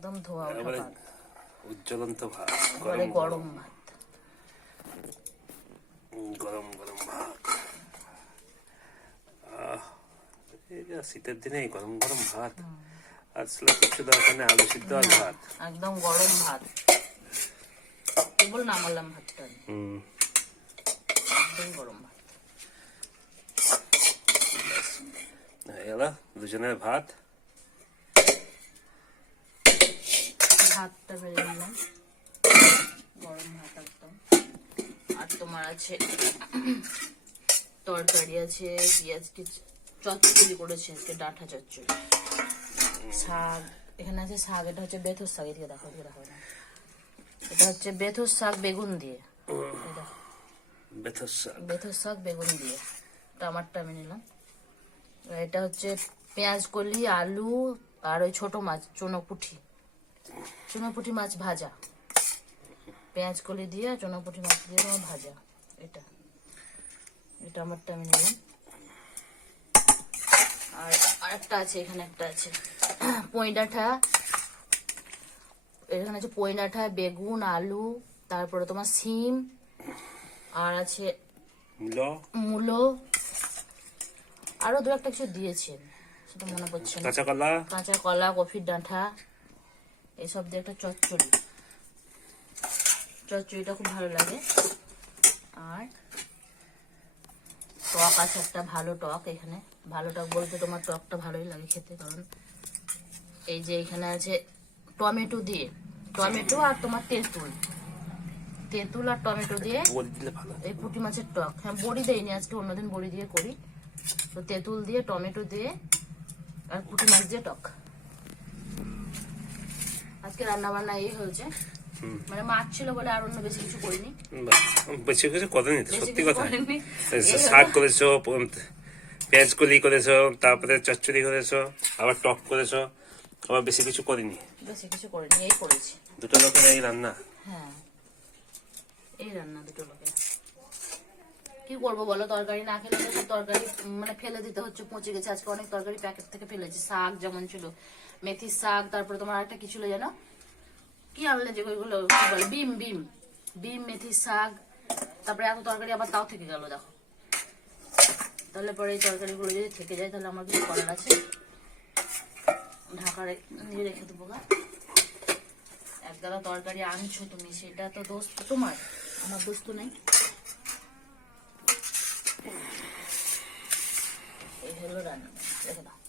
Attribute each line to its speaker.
Speaker 1: একদম ধোয়া ওঠা ভাত।
Speaker 2: উজ্জ্বলন্ত ভাত গরম
Speaker 1: গরম ভাত।
Speaker 2: গরম গরম ভাত। শীতের দিনে গরম গরম ভাত। আসলে কিছু দরকার নেই আলু সিদ্ধ আর ভাত।
Speaker 1: একদম গরম ভাত। কেবল নামালাম ভাতটা।
Speaker 2: হুম।
Speaker 1: একদম গরম ভাত।
Speaker 2: গেল দুজনের ভাত।
Speaker 1: ভাতটা বেড়ে নিলাম। গরম ভাত একদম আর তোমার আছে তরকারি আছে পেঁয়াজ কিছু চচ্চড়ি করেছে আজকে ডাঁটা চচ্চড়ি। শাক এখানে আছে শাক এটা হচ্ছে বেথর শাক এদিকে দেখো এদিকে দেখো। এটা হচ্ছে বেথর শাক বেগুন দিয়ে।
Speaker 2: বেথর শাক।
Speaker 1: বেথর শাক বেগুন দিয়ে। টমাটটা আমি নিলাম। এটা হচ্ছে পেঁয়াজ কলি আলু আর ওই ছোট মাছ চুনো চুনোপুঠি চুনোপুঠি মাছ ভাজা। পেঁয়াজ কলি দিয়ে চুনোপুঠি মাছ দিয়ে তোমার ভাজা। এটা। এটা আমারটা আমি নিলাম। আর আরেকটা আছে এখানে একটা আছে। পই ডাঁটা এখানে আছে পই ডাঁটা বেগুন আলু তারপরে তোমার সিম আর আছে মূলো। আরও দু একটা কিছু দিয়েছেন সেটা মনে পড়ছে
Speaker 2: কাঁচা কলা।
Speaker 1: কাঁচা কলা কফির ডাঁটা এসব দিয়ে একটা চচ্চড়ি। চচ্চড়িটা খুব ভালো লাগে। আর টক আছে একটা ভালো টক এখানে। ভালো টক বলতে তোমার টকটা ভালোই লাগে খেতে কারণ এই যে এখানে আছে টমেটো দিয়ে। টমেটো আর তোমার তেঁতুল। তেঁতুল আর টমেটো দিয়ে এই পুঁটি মাছের টক। হ্যাঁ বড়ি দেয়নি আজকে অন্যদিন বড়ি দিয়ে করি। তো তেঁতুল দিয়ে টমেটো দিয়ে আর পুঁটি মাছ দিয়ে টক। আজকে রান্না বান্না এই হয়েছে। মানে মাছ ছিল বলে আর অন্য বেশি কিছু করিনি।
Speaker 2: বেশি কিছু করেনি তো সত্যি কথা। শাক করেছ পেঁয়াজ কলি করেছ তারপরে চচ্চড়ি করেছ আবার টক করেছ আবার বেশি কিছু করিনি।
Speaker 1: বেশি কিছু করিনি এই করেছি।
Speaker 2: দুটো লোকের এই রান্না?
Speaker 1: হ্যাঁ এই রান্না দুটো লোকে কি করব বলো? তরকারি না খেলে তো তরকারি মানে ফেলে দিতে হচ্ছে, পচে গেছে। আজকে অনেক তরকারি প্যাকেট থেকে ফেলেছি, শাক যেমন ছিল, মেথির শাক, তারপরে তোমার আরেকটা কি ছিল জানো? কি আনলে যে ওইগুলো বলে? বিম বিম। বিম, মেথির শাক, তারপরে এত তরকারি আবার তাও থেকে গেল, দেখো। তাহলে পরে এই তরকারিগুলো যদি থেকে যায়, তাহলে আমার কিছু করার আছে। ঢাকা নিয়ে রেখে দেবো গা একগাদা তরকারি আনছো তুমি, সেটা তো দোষ তোমার, আমার দোষ তো নেই। এই হলো রান্না রেখে দাও